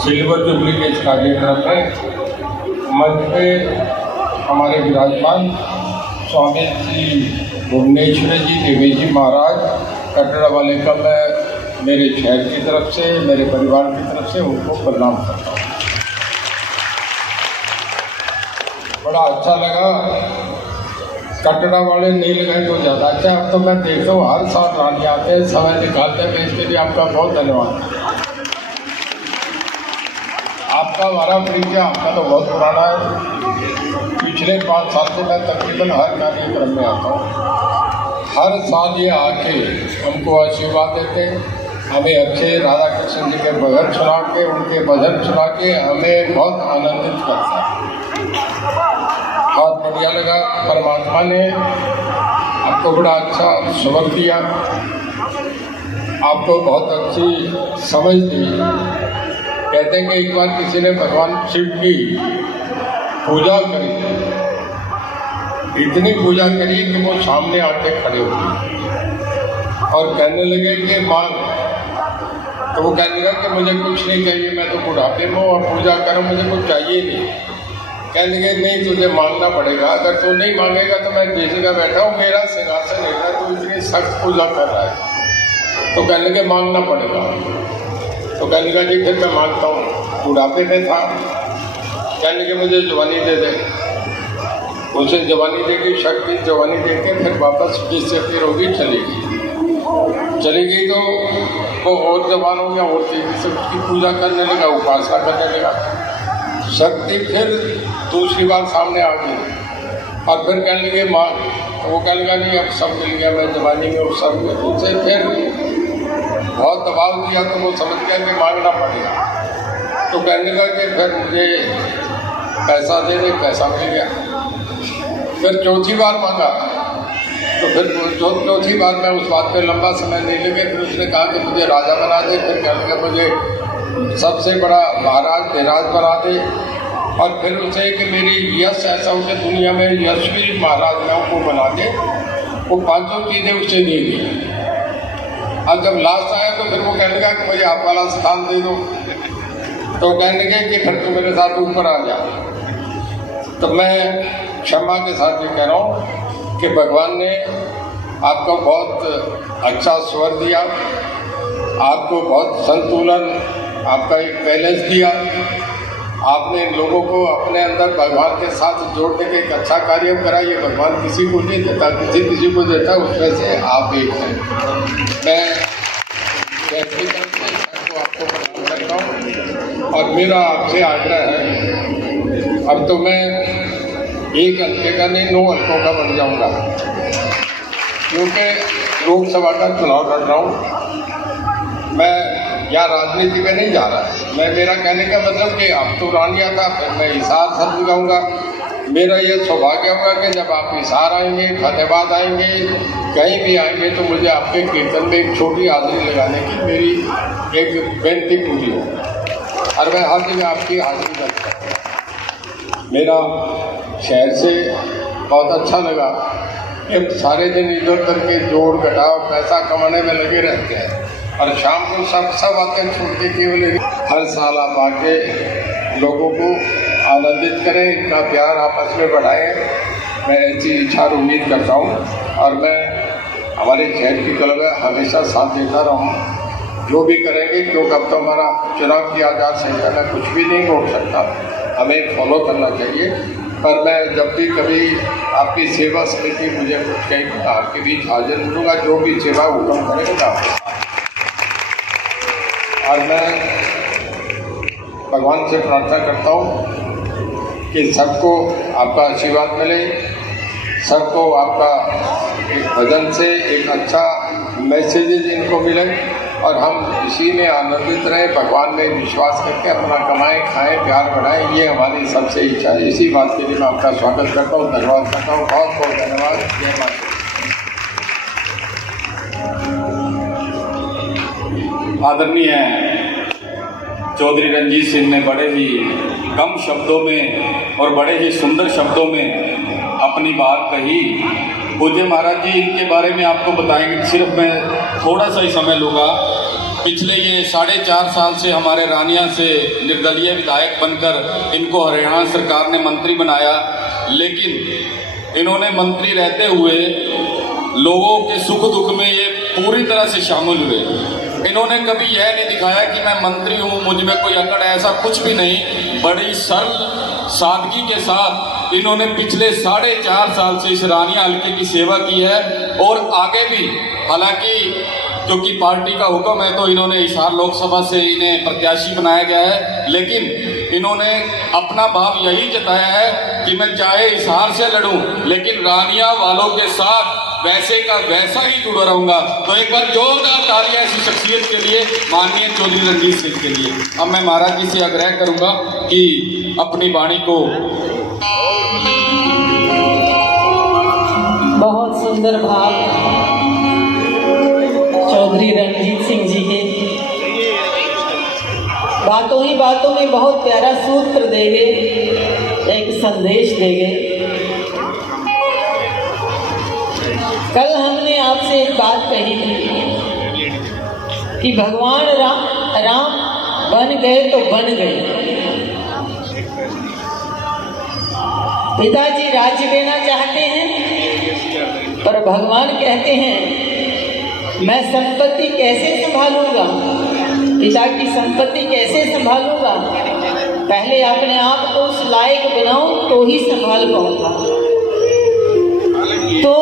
Silver jubilee के इस कार्यक्रम में मंच पे हमारे विराजमान स्वामी श्री भुवनेश्वर जी देवी जी महाराज कटरा वाले का मैं मेरे शहर की तरफ से, मेरे परिवार की तरफ से उनको प्रणाम करता हूँ। बड़ा अच्छा लगा, कटरा वाले नहीं लगाए तो ज़्यादा अच्छा। अब तो मैं देखता हूँ हर साल रानी आते हैं, समय निकालते हैं, इसके लिए आपका बहुत धन्यवाद। आपका हमारा परिचय आपका तो बहुत पुराना है। पिछले 5 साल से मैं तकरीबन हर कार्यक्रम में आता हूँ। हर साल ये आके हमको आशीर्वाद देते हैं, हमें अच्छे राधा कृष्ण जी के भजन सुना के, उनके भजन सुना के हमें बहुत आनंदित करता है। बहुत बढ़िया लगा। परमात्मा ने आपको बड़ा अच्छा सबक दिया, आपको बहुत अच्छी समझ दी। कहते हैं कि एक बार किसी ने भगवान शिव की पूजा करी, इतनी पूजा करी कि वो सामने आके खड़े हो गए और कहने लगे कि मांग। तो वो कहने लगा कि मुझे कुछ नहीं चाहिए, मैं तो बुढ़ापे में और पूजा करूँ, मुझे कुछ चाहिए नहीं। कहने लगे नहीं, तुझे मांगना पड़ेगा, अगर तू नहीं मांगेगा तो मैं जिस जगह बैठा हूँ मेरा सिंहासन है, तू इतनी सख्त पूजा कर रहा है। तो कहने लगे मांगना पड़ेगा। तो कहने लगा जी फिर मैं मांगता हूँ। बुढ़ापे में था, कहने लगे मुझे जवानी दे दे। उसे जवानी देगी, शक्ति जवानी दे के फिर वापस जिससे फिर होगी चली गई तो वो और जवान हो गया, और तेजी से उसकी पूजा करने लगा, उपासना करने लगा। शक्ति फिर दूसरी बार सामने आ गई और फिर कहने लगे मांग। तो वो कहने लगा नहीं, अब सब मिल गया, मैं जवानी में और सब में। उसे फिर बहुत दबाव दिया तो वो समझ गया कि मांगना पड़ेगा। तो कहने लगा कि फिर मुझे पैसा दे दे, पैसा मिल गया। फिर चौथी बार मांगा तो फिर चौथी बार में उस बात पे लंबा समय नहीं लगे। फिर उसने कहा कि मुझे राजा बना दे। फिर कहने लगा मुझे सबसे बड़ा महाराज धीराज बना दे। और फिर उसे कि मेरी यश ऐसा हो कि दुनिया में यशवी महाराज मैं उनको बना दे। वो 5 चीज़ें उसे दे दी। अब जब लास्ट आया तो फिर वो कहने लगा कि मुझे आप वाला स्थान दे दो। तो कहने लगे कि फिर तो मेरे साथ ऊपर आ जा। तो मैं क्षमा के साथ ये कह रहा हूँ कि भगवान ने आपको बहुत अच्छा स्वर दिया, आपको बहुत संतुलन, आपका एक बैलेंस दिया। आपने लोगों को अपने अंदर भगवान के साथ जोड़ने के एक अच्छा कार्य करा। ये भगवान किसी को नहीं देता, किसी को देता, उसमें से आप एक हैं। मैं आपको प्रणाम करता हूँ और मेरा आपसे आग्रह है, अब तो मैं एक हल्के का नहीं 9 हल्कों का बन जाऊंगा, क्योंकि लोकसभा का चुनाव लड़ रहा हूँ। मैं यहाँ राजनीति में नहीं जा रहा। मैं मेरा कहने का मतलब कि अब तो रानिया था, फिर मैं हिसार शब्द गाऊंगा। मेरा ये सौभाग्य होगा कि जब आप हिसार आएंगे, फतेहाबाद आएंगे, कहीं भी आएंगे तो मुझे आपके कीर्तन में एक छोटी हाजिरी लगाने की मेरी एक बेनती पूरी हो, और मैं हर जगह आपकी हाजिरी करता हूँ। मेरा शहर से बहुत अच्छा लगा कि सारे दिन इधर उधर के जोड़ घटाव पैसा कमाने में लगे रहते हैं और शाम को सब आते छोड़ के केवल हर साल आप आके लोगों को आनंदित करें, इनका प्यार आपस में बढ़ाएं। मैं ऐसी इच्छा और उम्मीद करता हूँ और मैं हमारे शहर की तरफ हमेशा साथ देता रहूँ। जो भी करेंगे, क्योंकि अब तो हमारा चुनाव की आज़ाद संहिता में कुछ भी नहीं रोक सकता, हमें फॉलो करना चाहिए। पर मैं जब भी कभी आपकी सेवा समिति मुझे कुछ कहेगी आपके बीच हाजिर मिलूँगा, जो भी सेवा हुक्म करेगा। और मैं भगवान से प्रार्थना करता हूँ कि सबको आपका आशीर्वाद मिले, सबको आपका एक भजन से एक अच्छा मैसेजेज इनको मिले और हम इसी में आनंदित रहें, भगवान में विश्वास करके अपना कमाएं, खाएं, प्यार बढ़ाएं। ये हमारी सबसे इच्छा है। इसी बात के लिए मैं आपका स्वागत करता हूँ, धन्यवाद करता हूँ। बहुत बहुत धन्यवाद। जय माता। आदरणीय चौधरी रंजीत सिंह ने बड़े ही कम शब्दों में और बड़े ही सुंदर शब्दों में अपनी बात कही। पूज्य महाराज जी इनके बारे में आपको बताएंगे, सिर्फ मैं थोड़ा सा ही समय लूँगा। पिछले ये 4.5 साल से हमारे रानिया से निर्दलीय विधायक बनकर इनको हरियाणा सरकार ने मंत्री बनाया, लेकिन इन्होंने मंत्री रहते हुए लोगों के सुख दुख में ये पूरी तरह से शामिल हुए। इन्होंने कभी यह नहीं दिखाया कि मैं मंत्री हूँ, मुझ में कोई अकड़, ऐसा कुछ भी नहीं। बड़ी सरल सादगी के साथ इन्होंने पिछले 4.5 साल से इस रानिया हल्के की सेवा की है और आगे भी, हालांकि क्योंकि पार्टी का हुक्म है तो इन्होंने हिसार लोकसभा से इन्हें प्रत्याशी बनाया गया है, लेकिन इन्होंने अपना भाव यही जताया है कि मैं चाहे हिसार से लड़ूं लेकिन रानिया वालों के साथ वैसे का वैसा ही जुड़ा रहूंगा। तो एक बार जोरदार तालियां ऐसी शख्सियत के लिए, माननीय चौधरी रणजीत सिंह के लिए। अब मैं महाराज जी से आग्रह करूंगा कि अपनी वाणी को। बहुत सुंदर भाव चौधरी रणजीत सिंह जी के, बातों ही बातों में बहुत प्यारा सूत्र दे गए, एक संदेश दे गए। कल हमने आपसे एक बात कही थी कि भगवान राम बन गए तो बन गए। पिताजी राज्य देना चाहते हैं पर भगवान कहते हैं मैं संपत्ति कैसे संभालूंगा, पिता की संपत्ति कैसे संभालूंगा, पहले अपने आप को उस लायक बनाऊं तो ही संभाल पाऊंगा। तो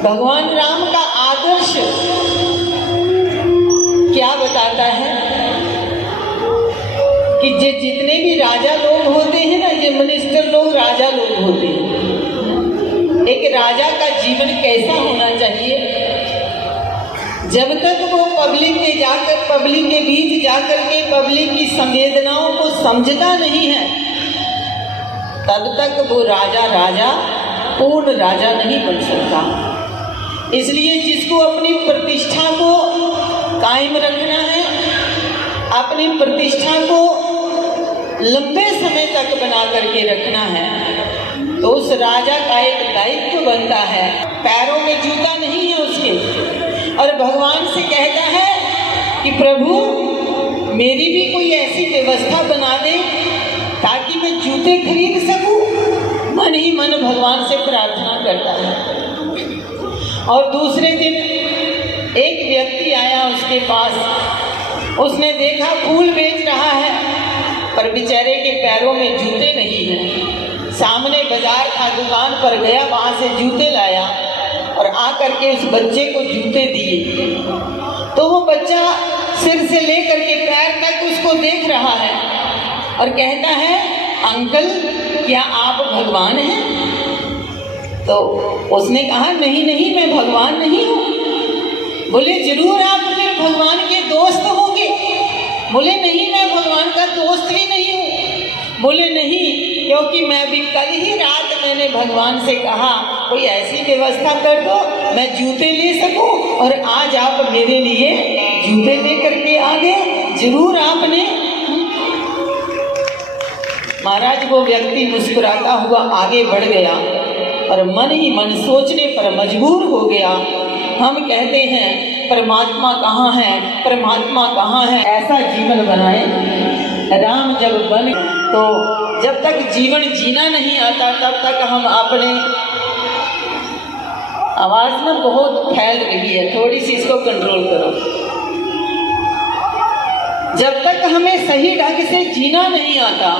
भगवान राम का आदर्श क्या बताता है कि जितने भी राजा लोग होते हैं ना, ये मिनिस्टर लोग राजा लोग होते हैं। एक राजा का जीवन कैसा होना चाहिए, जब तक वो पब्लिक के बीच जाकर के पब्लिक की संवेदनाओं को समझता नहीं है, तब तक वो राजा पूर्ण राजा नहीं बन सकता। इसलिए जिसको अपनी प्रतिष्ठा को कायम रखना है, अपनी प्रतिष्ठा को लंबे समय तक बना करके रखना है, तो उस राजा का एक दायित्व बनता है। पैरों में जूता नहीं है उसके, और भगवान से कहता है कि प्रभु मेरी भी कोई ऐसी व्यवस्था बना दे ताकि मैं जूते खरीद सकूं। मन ही मन भगवान से प्रार्थना करता है। और दूसरे दिन एक व्यक्ति आया उसके पास, उसने देखा फूल बेच रहा है पर बेचारे के पैरों में जूते नहीं हैं। सामने बाजार था, दुकान पर गया, वहाँ से जूते लाया और आकर के उस बच्चे को जूते दिए। तो वो बच्चा सिर से लेकर के पैर तक उसको देख रहा है और कहता है अंकल क्या आप भगवान हैं? तो उसने कहा नहीं मैं भगवान नहीं हूँ। बोले जरूर आप फिर भगवान के दोस्त होंगे। बोले नहीं मैं भगवान का दोस्त भी नहीं हूँ। बोले नहीं, क्योंकि मैं भी कल ही रात मैंने भगवान से कहा कोई ऐसी व्यवस्था कर दो मैं जूते ले सकूं, और आज आप मेरे लिए जूते लेकर के आ गए। जरूर आपने। महाराज वो व्यक्ति मुस्कुराता हुआ आगे बढ़ गया और मन ही मन सोचने पर मजबूर हो गया। हम कहते हैं परमात्मा कहाँ है, परमात्मा कहाँ है। ऐसा जीवन बनाए। राम जब बन तो जब तक जीवन जीना नहीं आता तब तक हम अपने, आवाज में बहुत फैल रही है, थोड़ी सी इसको कंट्रोल करो। जब तक हमें सही ढंग से जीना नहीं आता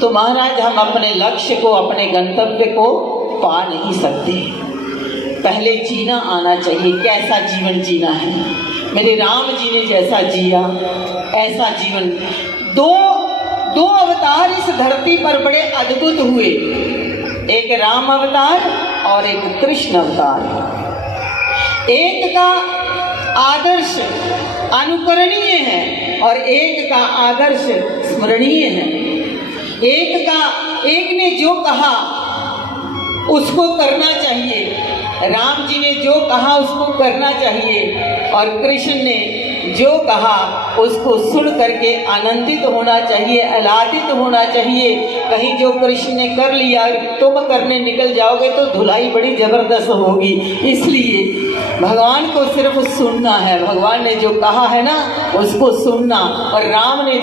तो महाराज हम अपने लक्ष्य को, अपने गंतव्य को पा नहीं सकते। पहले जीना आना चाहिए, कैसा जीवन जीना है। मेरे राम जी ने जैसा जिया ऐसा जीवन। दो अवतार इस धरती पर बड़े अद्भुत हुए, एक राम अवतार और एक कृष्ण अवतार। एक का आदर्श अनुकरणीय है और एक का आदर्श स्मरणीय है। एक ने जो कहा उसको करना चाहिए, राम जी ने जो कहा उसको करना चाहिए, और कृष्ण ने जो कहा उसको सुन करके आनंदित होना चाहिए, आह्लादित होना चाहिए। कहीं जो कृष्ण ने कर लिया तुम करने निकल जाओगे तो धुलाई बड़ी जबरदस्त होगी। इसलिए भगवान को सिर्फ सुनना है, भगवान ने जो कहा है ना उसको सुनना, और राम ने